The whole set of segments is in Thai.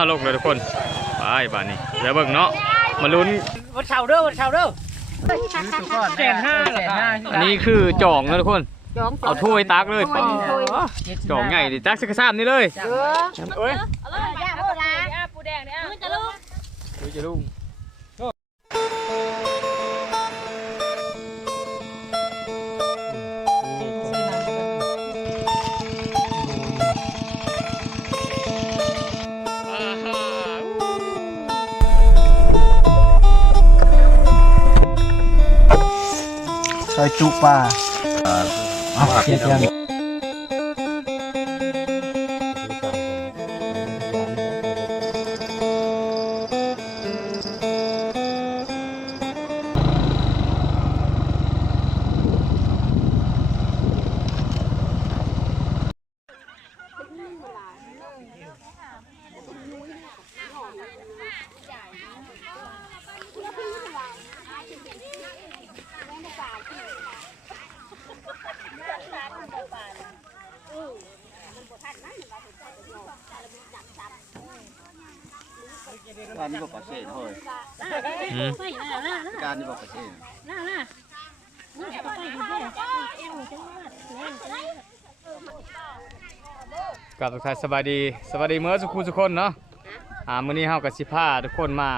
าวลงเลยทุกคน ไปบ้านนี้เดี๋ยวเบิ่งเนาะ มาลุ้น วันเสาร์เด้อวันเสาร์เด้อแสนห้าแสนห้าอันนี้คือจองนะทุกคนจองเอาถ้วยตักเลยถ้วยถ้วยจองใหญ่ดิตักสักกระซามนี่เลยเออเอ้ยย่าโบราณปูแดงเนี่ยจะลูกดูจะลุง ซอยจุ นี่บอกประเทศกลับทุกท่านสบายดีสวัสดีเมื่อสุขุสุกคนเนาะอ่ามื้อนี้เฮากับสิพาทุกคนมา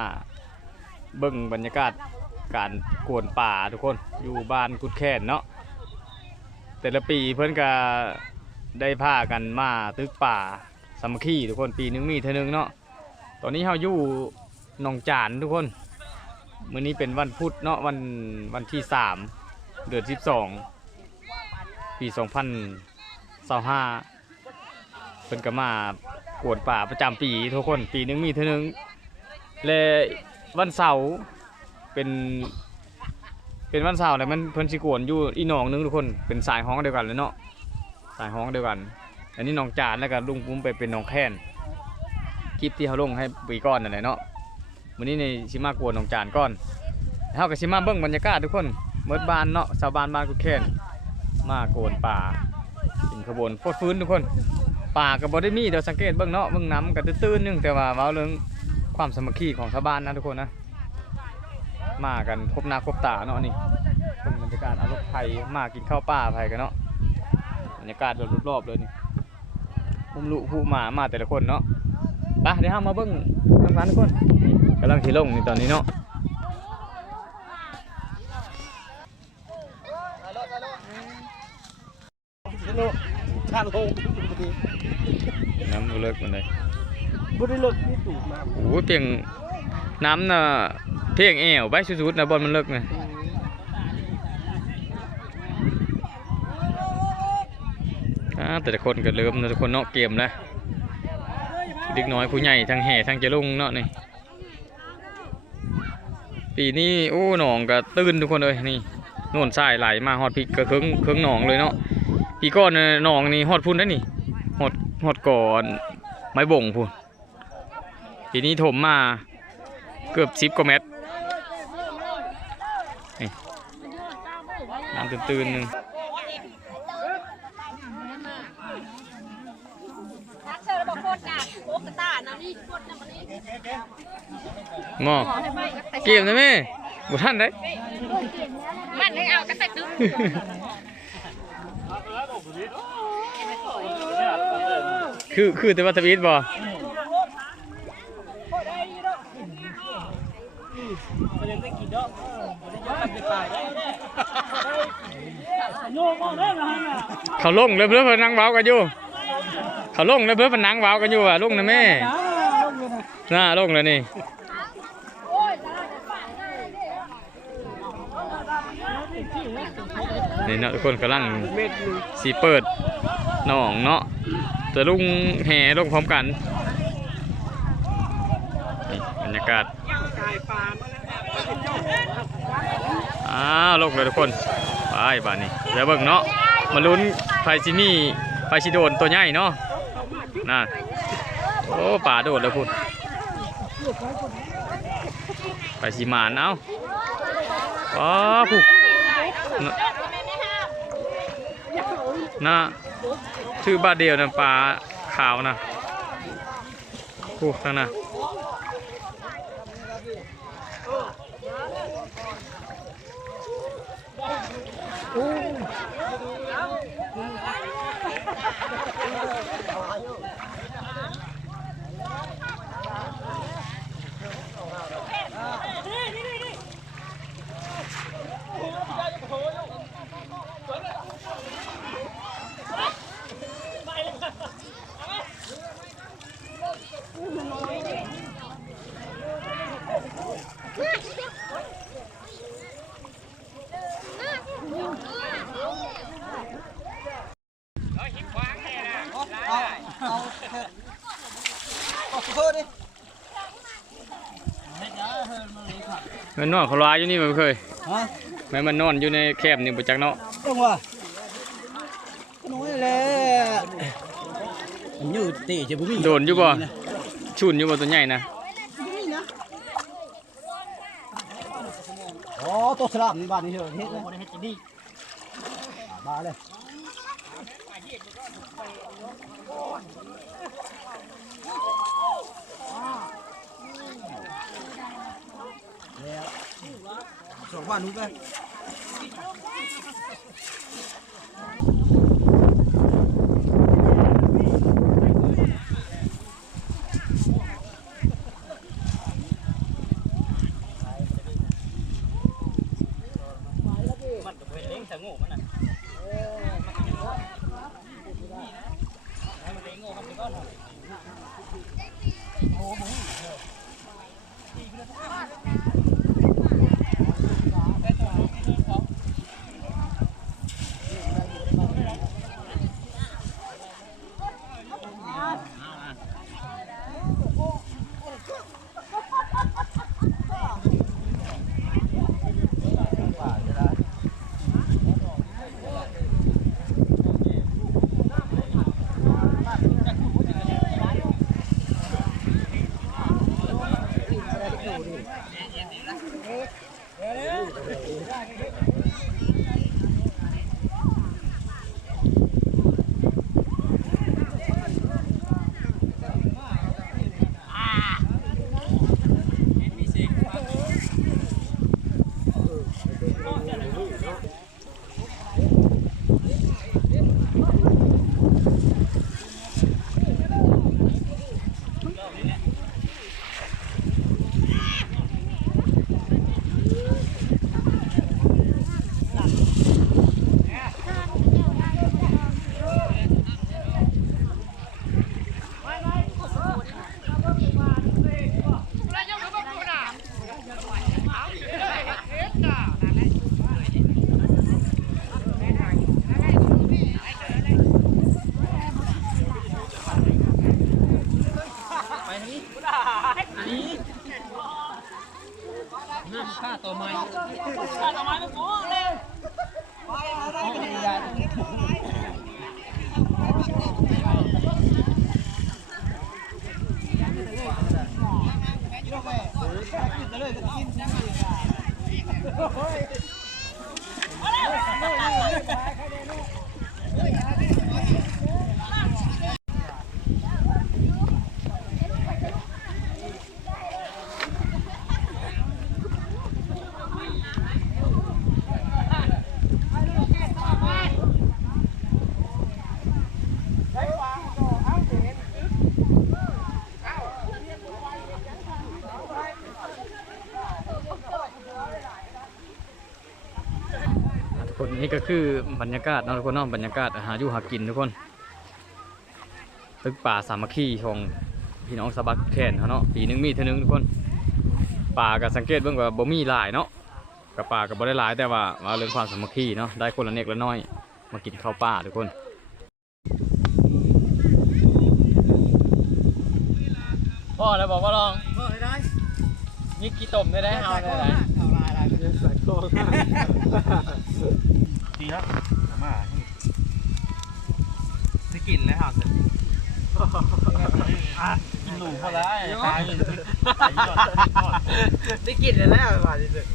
เบิ่งบรรยากาศการกวนป่าทุกคนอยู่บ้านกุดแคนเนาะแต่ละปีเพิ่นก็ได้พากันมาตึกป่าสามัคคีทุกคนปีหนึงมีเท่านึงเนาะตอนนี้เฮาอยู่หนองจานทุกคน มื้อนี้เป็นวันพุธเนาะวันวันที่3เดือน12ปี2025เพิ่นก็มากวดป่าประจำปีทุกคนปีนึงมีเท่านึงและวันเสาร์เป็นเป็นวันเสาร์แล้วมันเพิ่นสิกวนอยู่อีหนองนึงทุกคนเป็นสายห้องเดียวกันเลยเนาะสายห้องเดียวกัน อันนี้น้องจานแล้วก็ลุงปุ้มไปเป็นน้องแค้นคลิปที่เขาลงให้ปีก่อนนั่นแหละเนาะ มื้อนี้ในสิมากวนน้องจานก่อนแล้วเฮาก็สิมาเบิ่งบรรยากาศทุกคนเมิดบ้านเนาะชาวบ้านบ้านกุดแค้นมาโกนป่าเป็นขบวนโคตรฟื้นทุกคนป่ากับบอได้มีเดี๋ยวสังเกตเบื้งเนาะเบื้งน้ำกับตื้นๆนึงแต่ว่าเว้าเรื่องความสมัคคีของชาวบ้านนะทุกคนนะมากันครบหน้าครบตาเนาะนี่เบิ่งบรรยากาศอารถไทยมากินข้าวป่าไทยกันเนาะบรรยากาศรอบๆเลยนี่มุมลุผู้หมามาแต่ละคนเนาะไปเดี๋ยวเรามาเบิ้งน้ำกันทุกคน กำลังที่ลงนี่ตอนนี้เนาะทางลงพอดีน้ำเลิกมันเลยบุได้เลิกที่ตูดมาโอ้ยเพียงน้ำน่ะเพียงแอวใบสุดๆนะบอลมันเลิกนะอ่าแต่ละคนก็เริ่มนะทุกคนเนาะเกมแล้วเด็กน้อยผู้ใหญ่ทั้งแห่ทั้งจะลุงเนาะนี่ ปีนี้โอ้หนองก็ตื่นทุกคนเลยนี่น่นทรายไหลมาฮอดพี่ก็เครื่องเครื่องหนองเลยเนาะปีก่อนหนองนี่ฮอดพุ่นได้นี่ฮอดฮอดก่อนไม้บ่งพุ่นปีนี้ถมมาเกือบสิบกว่าเมตรนี่น้ำตื่นๆหนึ่งนักเชิญบอกโคตรจ้าโคตรตานะนี่โคตรนะ มันนี่งอเกมได้ไหมบุท่านได้มันให้เอากันแต่ตึ้งคือคือแต่ว่าทวีตบ่มันยังได้กินเนาะมันยังทำเป็นตายโยมมองได้นะฮะเขาลงเลยเพื่อเพนนังเว้ากันอยู่ เขาลงเลยเพื่อเพนนังเว้ากันอยู่อะลงนะแม่ น่าลงเลยนี่นี่เนาะทุกคนกำลังสีเปิดหนองเนาะจะลุงแห่ลงพร้อมกันบรรยากาศตายปลาล้วอ้าวลงเลยทุกคนไปบ้านนี้เดี๋ยวเบิ่งเนาะมาลุ้นไฟซิมีไฟซิโดนตัวใหญ่เนาะน่ะโอ้ป่าโดดแล้วพุ่น ไปสิมานเอาอ๋อผู้น่ะชื่อบาเดียวนะปลาขาวนะผู้ทางน่ะ มันนอนเขาลายอยู่นี่มันเคยฮะแม่มันนอนอยู่ในแคบนี่บ่จักเนาะจังหวะน้อยแหละมันยืดตีจะบ่มีโดนอยู่บ่ชุนอยู่บ่ตัวใหญ่นะอ๋อตัวสลับนี่บ้านนี่เถอะเฮ็ดเลยบ่ได้เฮ็ดจังดีบ้าเลยแล้ว สองบ้านนู้นไปทุกคน ก็คือบรรยากาศนะทุกคนเนาะบรรยากาศอาหาอยู่หากินทุกคนตึกป่าสามัคคีของพี่น้องสะบักแคนเขาเนาะปีนึงมีเท่านึงทุกคนป่าก็สังเกตเบิ่งว่าบ่มีหลายเนาะกับป่าก็บ่ได้หลายแต่ว่าว่าเรื่องความสามัคคีเนาะได้คนละเล็กละน้อย มากินข้าวป่าทุกคนพ่อแล้วบอกว่าลองเฮ้ยได้นี่กี่ต้มได้ได้เอาได้ได้เอาลายลายใส่โค้งดีครับมาจะกินแล้วครับกินหนูพอแล้วตายอยู่ได้กินแล้วแล้วว่าสิเด้อ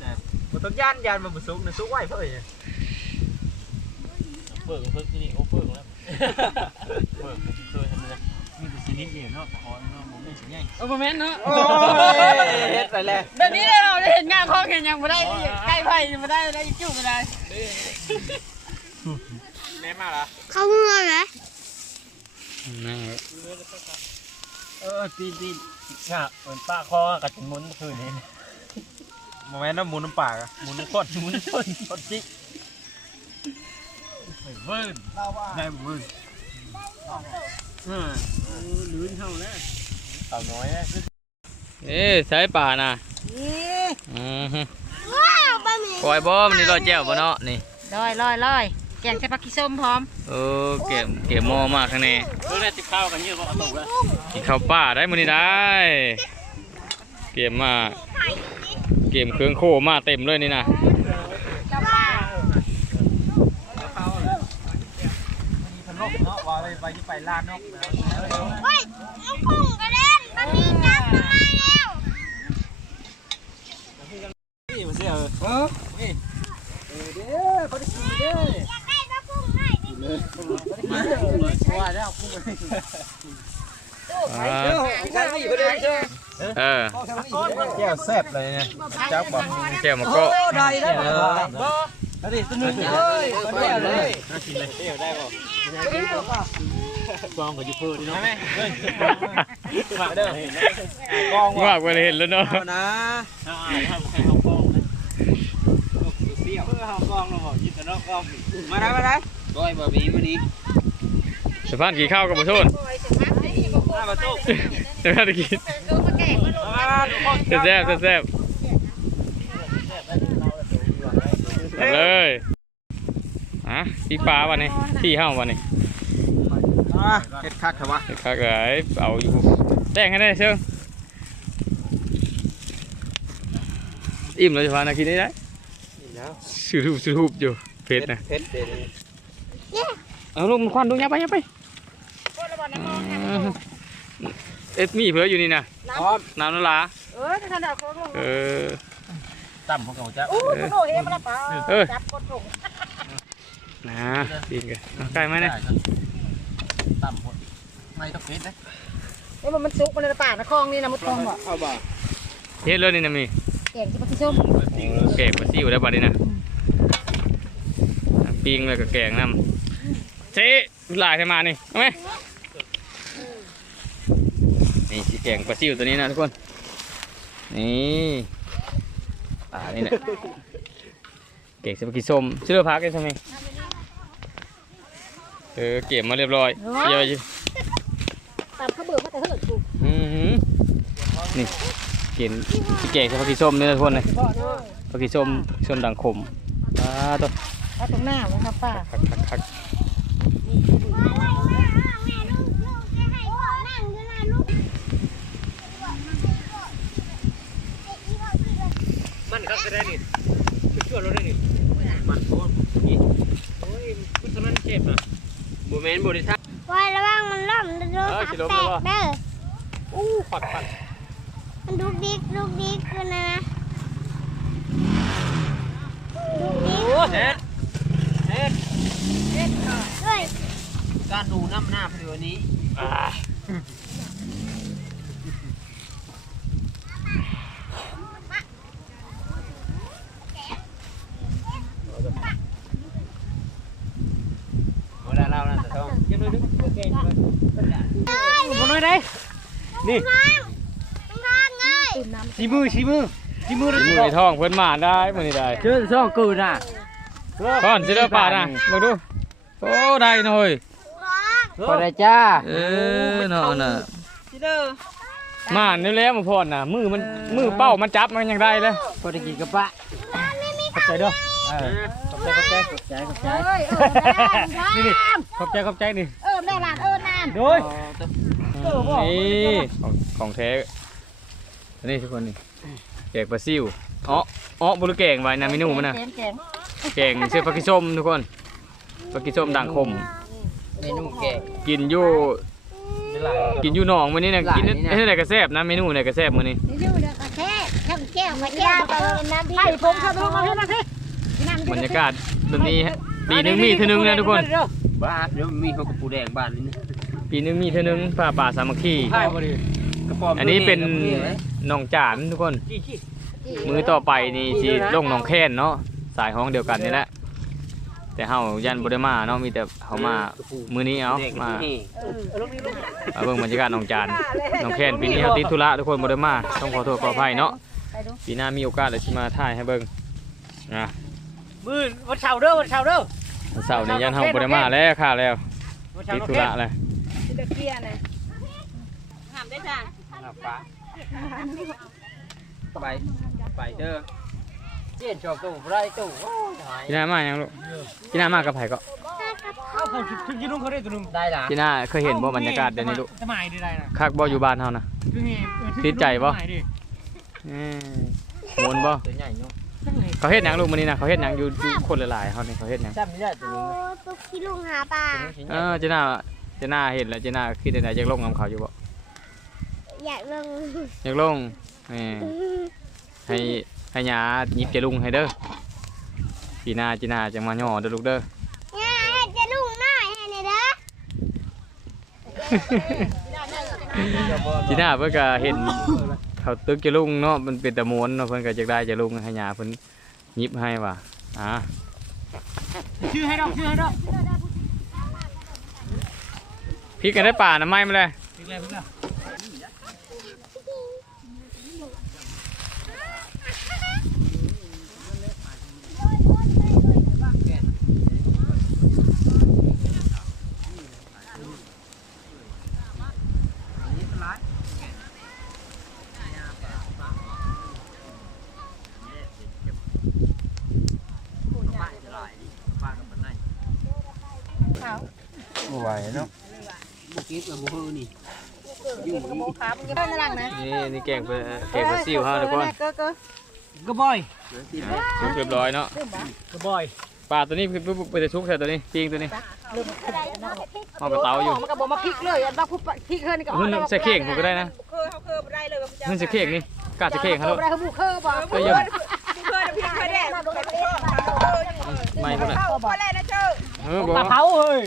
แต่บ่ต้องย่านยานมันบ่สุกนะสุกไหวเพิ่นเนี่ยเปิดเพิ่งที่นี่โอ้เปิดแล้วเปิดเคยทำ นิดเดียวเนาะขอเนาะผมไม่ใช่ใหญ่เออบ่แม่นเนาะโอ้ยเฮ็ดไปแล้วแบบนี้เลยเราได้เห็นงานของเห็นหยังบ่ได้ใกล้ไผ่บ่ได้ได้จุ่บ่ได้แม่มาละเขาเมื่อไหมเออตีนตีนง่ะเหมือนป้าคอกับถึงมุนเมื่อคืนนี้โมเมนต์น้ำหมูน้ำปลากอะมุนน้ำก้นมุนน้ำก้นก้นจิกไม่เวิร์นได้เวิร์น อ่าลื้นเท่าแล้วเต่าน้อยนะเอ๊ะใช้ป่าน่ะอือฮึว้าวบะหมี่ปล่อยบ่มันนี่รอยแจ้วบ่เนาะนี่ลอยลอยลอยแกงใส่ผักขี้ส้มพร้อมเออเก็บเก็บหม้อมากข้างในเพื่อได้ติดข้าวกันเยอะกว่าเอาตกแล้วกินข้าวป่าได้มื้อนี้ได้ เก็บมา เก็บเครื่องโคมาเต็มเลยนี่นะ พนกเนาะว่า ไปไปที่ไปลานกนะเฮ้ยน้องพุ่งกระเด็นบะหมี่จับทำไมแล้วนี่มาเสียเออนี่เออเด้อเขาได้กินเด้ออยากได้บะพุ่งหน่อยดิว่าแล้วพุ่งไปอ่าเด้อใช่ไม่อยู่เอเด้อเออแก้วแซ่บเลยเนี่ยจับบอกแก้วมาก็ได้แล้ว แล้วดิสนุกเลยคนเดียวเลยน่ากินเลยเดียวได้ป่ะกองกับยูเฟอร์นี่เนาะใช่ไหมเฮ้ยมาเด้อกองมากกว่าเห็นแล้วเนาะนะถ้าอ่านถ้าใครเข้ากองนะเสี่ยวเพื่อเอากองเราบอกยินแต่นอกกองมาได้มาได้ก้อยบะหมี่มาดีสะพานกี่ข้าวกับบ่โทษมาประตูสะพานกี่มาแซ่บแซ่บ เอาเลยอะพี่ปลาวันนี้พี่ห้าวันนี้อะเฮ็ดคักเถอะวะเดี๋ยวข้าก็ให้เอาอยู่แต่งให้ได้เชิงอิ่มแล้วจะพานากินได้ได้สูรูปสูรูปอยู่เผ็ดนะเผ็ดเด็ดเอาลูกมันควันดูยับไปยับไปอ่าเอ็ดมี่เผื่ออยู่นี่นะพร้อมน้ำน้ำลาเออท่านเอาโค้งลงเออ ต่ำของเขาจะอู้คุณโอ้เฮ้มาละป่าเออจับกดลงนะดินกันเอาใกล้ไหมเนี่ยต่ำหมดไม่ต้องปิดนะเอ้ยมันสุกมันในป่าในคลองนี่นะมดคลองบ่เอาบ่เฮ็ดเลยนี่นะมีแกงใส่ผักขี้ส้มแกงมาซิวได้บัดนี้นะปิ้งแล้วก็แกงน้ำเจ๊หลายใช่มานี่เอาไหมนี่สิแกงปลาซิวตัวนี้นะทุกคนนี่ อ่านี่แหละแกงใส่ผักขี้ส้มชื่อพักได้ใช่ไหมเออเก็บมาเรียบร้อยเยอะอยู่ตามข้าวเบื่อมาแต่เถิดกูอือหือนี่กินแกงใส่ผักขี้ส้มนี่นะทุกคนเลยพ่อเนาะผักขี้ส้มส้มดังขมอ่าตัวเอาตรงหน้าไว้ครับป้าคักคักคัก มัน ก็ได้นี่ชั่วรถได้นี่มันโคตรนี่โอ้ยมันตอนนั้นเจ็บอะบูแมนบูดิท่าไว้ระวังมันล่มมันดูขาแตกเด้ออู้ปัดปัดมันดุกดิกดุกดิกคือนะนะดุกดิกเฮ็ดเฮ็ดเฮ้ยการดูน้ำหน้าพอดีวันนี้ เวลาเราน่ะจะต้องเก็บเลยดึกเก่งเลย มาหน่อยได้ นี่ทางไงชีมือชีมือชีมือมือในท้องเพิ่นมาได้มือนี่ได้เชื่อช่องกูน่ะก่อนสิเด้อป่านะมาดูโอ้ได้หน่อยพอได้จ้าเออเนาะน่ะชิเด้อมานี่แล้วมาพอนน่ะมือมันมือเป้ามันจับมันยังได้เลยพอได้กินกับปะขอบใจด้วยขอบใจขอบใจขอบใจขอบใจเอ้ยเออได้นี่นี่ขอบใจขอบใจนี่เออแม่หลานเออนานโดย นี่ของของแท้อันนี้ทุกคนนี่แกงปลาซิวอ๋ออ๋อบรุแกงไว้นะเมนูมันนะแกงแกงแกงเสื้อผักกิส้มทุกคนผักกิส้มด่างคมเมนูแกงกินอยู่กินอยู่หนองมื้อนี้นะกินเฮ็ดอะไรก็แซ่บนะเมนูไหนก็แซ่บมื้อนี้นี่ดูเดี๋ยวกระแทกแก้วแก้วมาแก้วเออน้ำดีไข่ผมทะลุมาให้มาสิน้ำบรรยากาศแบบนี้ปีหนึงมีเท่านึงนะทุกคนบ้าเดี๋ยวมีเขากับปูแดงบ้านนี่นะ ปีหนึงมีเท่านึงผ้าป่าสามัคคี ใช่บ่ดิกระป๋อมอันนี้เป็นหนองจานทุกคนจี้จี้มือต่อไปนี่สิลงหนองแค้นเนาะสายห้องเดียวกันนี่แหละ แต่เฮายันบ่ได้มาเนาะมีแต่เฮามามื้อนี้เอามามาเบิ่งบรรยากาศหนองจานหนองแค้นปีนี้เฮาติดธุระทุกคนบ่ได้มาต้องขอโทษขออภัยเนาะปีหน้ามีโอกาสเดี๋ยวสิมาถ่ายให้เบิ่งนะมือวันเสาร์เด้อวันเสาร์เด้อวันเสาร์นี้ยันเฮาบ่ได้มาแล้วค่ะแล้ววันเสาติดร์ธุโอเคระแล้วสิเกียร์นะถามได้จ้ะไปไปเด้อเจียนชอบตู้ไรตู้โอ้ยหายพี่หน้ามายังลูกพี่หน้ามากับไผก็เอาเขาถึงยืนนุ่งเขาได้ตัวนึงได้ล่ะพี่หน้าเคยเห็นบ่บรรยากาศเดี๋ยวนี้ลูกจะมาได้ได้นะคักบ่อยู่บ้านเฮานะคือนี่ติดใจบ่อืมมวนบ่ตัวใหญ่เนาะเขาเฮ็ดหยังลูกมื้อนี้นะเขาเฮ็ดหยังอยู่อยู่คนหลายๆเฮานี่เขาเฮ็ดหยังจำไม่ได้ตัวนึงตุ๊กขี้ลุงหาปลาเออเจน่า เจน่าเห็นแล้วเจน่าคิดได้อยากลงกับเขาอยู่บ่อยากลงอยากลงนี่ให้ให้ยาหยิบจะลุงให้เด้อปีหน้าเจน่าจะมาย่อเด้อลูกเด้อง่ายจะลุงน้อยให้เนี่ยเด้อจีน่าเพิ่นก็เห็นเขาตึกจะลุงเนาะมันเป็นตะมวนเนาะเพิ่นก็อยากได้จะลุงให้ยาเพิ่นหยิบให้ว่ะอ่าชื่อให้ดอกชื่อให้ดอก พริกกันได้ป่าน้ำไม้มาเลยถึงแล้วถึงแล้วไหวเนาะ โม ขามึงจะได้ในรังนะนี่นี่แกงเป็นแกงปลาซิวเฮาทุกคนก็ก็กระบอยสุกเรียบร้อยเนาะกระบอยปลาตัวนี้คือไปจะชุกใส่ตัวนี้ปิ้งตัวนี้เอาไปเตาอยู่มันก็บอกมาพริกเลยอันบ้าพูดพริกเฮิร์นก็หุ่นใส่เข่งผมก็ได้นะเคยเขาเคยบ่ได้เลยว่าจะหุ่นใส่เข่งนี่กาดใส่เข่งครับลูกอะไรเขาบุกเคอร์บอกก็ยังเคยพี่เคยได้ไปพ่อเขาไม่พุ่นน่ะเข้าพ่อแรกนะเจ้าเออบ่ปลาเผาเฮ้ย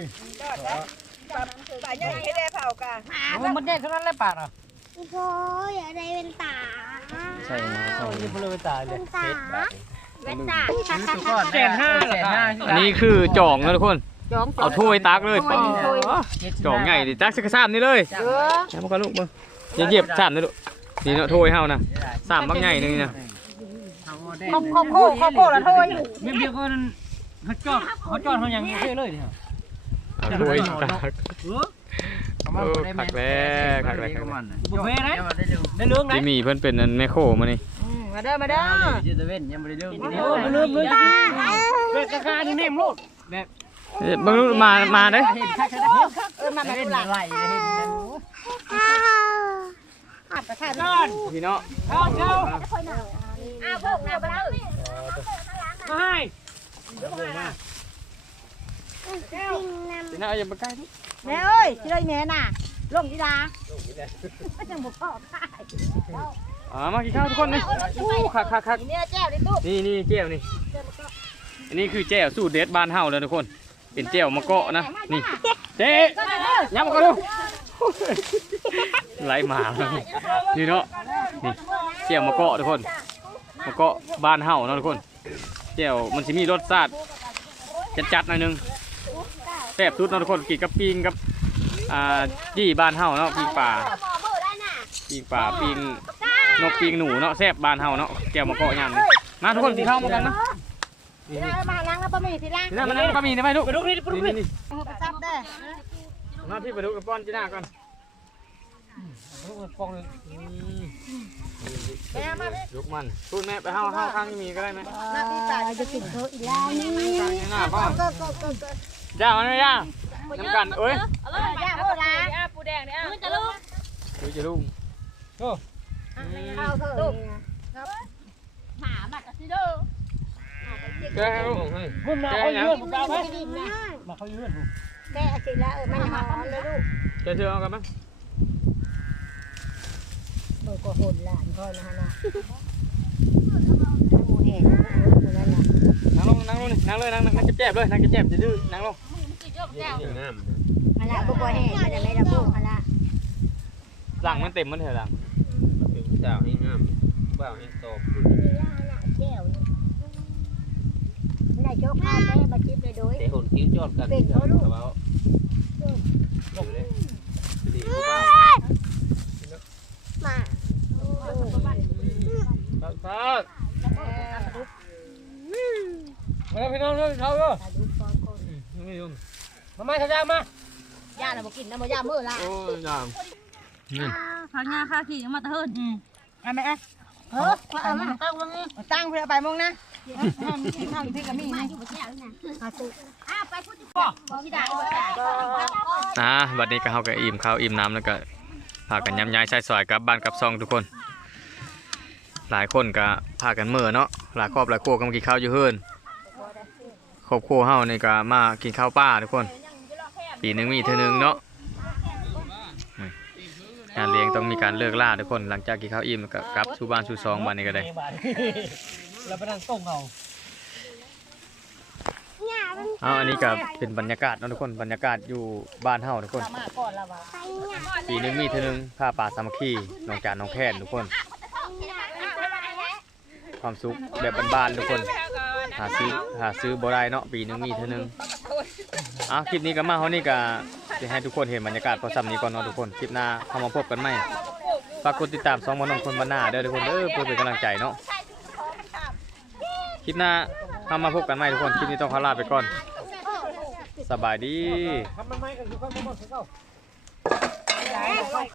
ป่ายังให้ได้เผากะมันเด็ดเท่านั้นเลยปลาอะโอ้ยอยากได้เป็นตาใช่นะใช่นี่เพลยตายเลยเป็นตาเป็นตาแสนห้าแสนห้าอันนี้คือจ่องนะทุกคนจ้องเอาถ้วยตักเลยถ้วยนี่ถ้วยจ่องใหญ่ดิตักสักสามนี่เลยเออแล้วมันก็ลูกมึงอย่าเหยียบสามนะลูกนี่เนาะถ้วยเฮานะสามบักใหญ่หนึงนี่นะขอบขอบโคกขอบโคกละถ้วยเบี้ยก็เขาจอดเขาจอดเขายังเท่เลยเนี่ยเอาถ้วยตัก เออเออคักแล้วคักแล้วคักแล้วบุกเฟ่ไหนได้เรื่องไหนจิมี่เพิ่นเป็นอันแม่โคมานี่มาเด้อมาเด้อโอ้ลืมเลยเป็นกระคานี่เนมโลดเอ้ยเบิ่งลูกมา มาเด้อเออมาแบบหลังไหลเห็นอะไปค่ะจอดพี่เนาะเข้าเข้าอ้าวพวกเราไปแล้ว มาให้ พี่เนะอย่ามาใกล้ดิแม่เอ้ยที่ไรแม่น่ะลงกีฬาก็จังบุกพ่อได้อ่ามากินข้าวทุกคนนี่อู้คักคักคักเนี่ยแจ้วในตู้นี่นี่แจ่วนี่อันนี้คือแจ่วสูตรเด็ดบ้านเฮาเลยทุกคน เป็นแจ่วมะเกาะนะนี่เจ๊ย้ำมาก่อนดูไหลหมาแล้วนี่เนาะนี่แจ่วมะเกาะทุกคนมะเกาะบ้านเฮาเนาะทุกคนแจ่วมันสิมีรสชาติจัดๆหน่อยนึง แซ่บสุดเนาะทุกคนกินกับปิ้งกับอ่าจี้บ้านเฮาเนาะปิ้งป่าปิ้งป่าปิ้งนกปิ้งหนูเนาะแซ่บบ้านเฮาเนาะแจ่วมะเกาะยำนี่มาทุกคนกินข้าวมากันนะมาล้างแล้วบะหมี่ที่ร้านนี่นะมันนั่งบะหมี่ได้ไหมลูกไปดูนี่ไปดูนี่ไปซับได้มาพี่ไปดูกับป้อนจีน่าก่อนฟองเลยแม่มาพี่ยกมันพูดแม่ไปห้าวห้าวข้างที่มีก็ได้ไหมมาพี่ตาจะกินเธออีกแล้วนี่ข้างจีน่าป้อน ย่ามันไม่ย่าน้ำกันเอ้ยย่าโบราณปูแดงเนี่ยจะลูกดูจะลุงเอาเถอะหมาบัดสิเด้อแกให้ลูกพุ่มนาเขาเยื่อผมเอาไหมดินนะมาเขาเยื่อผมแกสิแล้วเออมันหอมเลยลูกแกเธอเอากันมั้ยเบิกก็หุ่นหลานพ่อนะฮะนะหมูแห้งหมู นั่นน่ะนั่งลงนั่งลงนี่นั่งเลยนั่งนั่งจะแจ็บเลยนั่งจะแจ็บจะดื้อนั่งลงสิเยอะแก้วมันละบุกแห้งมันจะแม่ระบุหั่นล่ะหลังมันเต็มมันเถอะหลังเป็นสาวให้งามบ่าวให้โตแก้วนี่นายจกพาแม่มาคิดไปโดยแต่หุ่นคิ้วจอดกันกระเป๋าลงเลยดีผู้บ่าวมาค รับครับมาพี่น้องเด้อเขาเด้อไม่ยุ่งมาไม่ทำยามาย่าน่ะบ่กินนะบ่ย่ามื้อละโอ้ยยามพักงาค่าขี่ยังมาตะเฮินเอาไหมอะเออเอามาตั้งวงนี้ตั้งเพื่อไปมงนะทางที่ก็มีนี่หาตู้อ้าไปพูดสิบ่สิได้บ่ได้อ่าบัดนี้ก็เฮาก็อิ่มข้าวอิ่มน้ำแล้วก็พากันย้ำย้ายใช้สอยกลับบ้านกลับซองทุกคน หลายคนก็พากันเมื่อเนาะหลายครอบหลายครัวก็มากินข้าวอยู่เฮือนค รอบครัวเฮานี่ก็มากินข้าวป้าทุกคนปีหนึงมีเท่อนึงเนาะอืมงานเลี้ยงต้องมีการเลิกล่าทุกคน หลังจากกินข้าวอิ่มก็กลับสู่บ้านสู่ซองบ้านนี้ก็ได้เราไปนั่งต้มเอาเอาอันนี้ก็เป็นบรรยากาศเนาะทุกคนบรรยากาศอยู่บ้านเฮาทุกคนมาก่อนละวะปีหนึงมีเท่อนึงผ้าป่าสามัคคีน้องจานน้องแคนทุกคน ความสุขแบบบ้านๆทุกคน หาซื้อหาซื้อบ่ได้เนาะปีหนึงมีเท่านึงอะคลิปนี้ก็มาเฮานี่ก็จะให้ทุกคนเห็นบรรยากาศพอซ้ำนี้ก่อนเนาะทุกคนคลิปหน้าเข้ามาพบกันใหม่ฝากกดติดตามสองมนองคนบ้านหน้าเด้อทุกคนเด้อเพื่อเป็นกำลังใจเนาะคลิปหน้าเข้ามาพบกันใหม่ทุกคนคลิปนี้ต้องขอลาไปก่อน สบายดี ทำมันไม่กันคือคนมาหมดเขา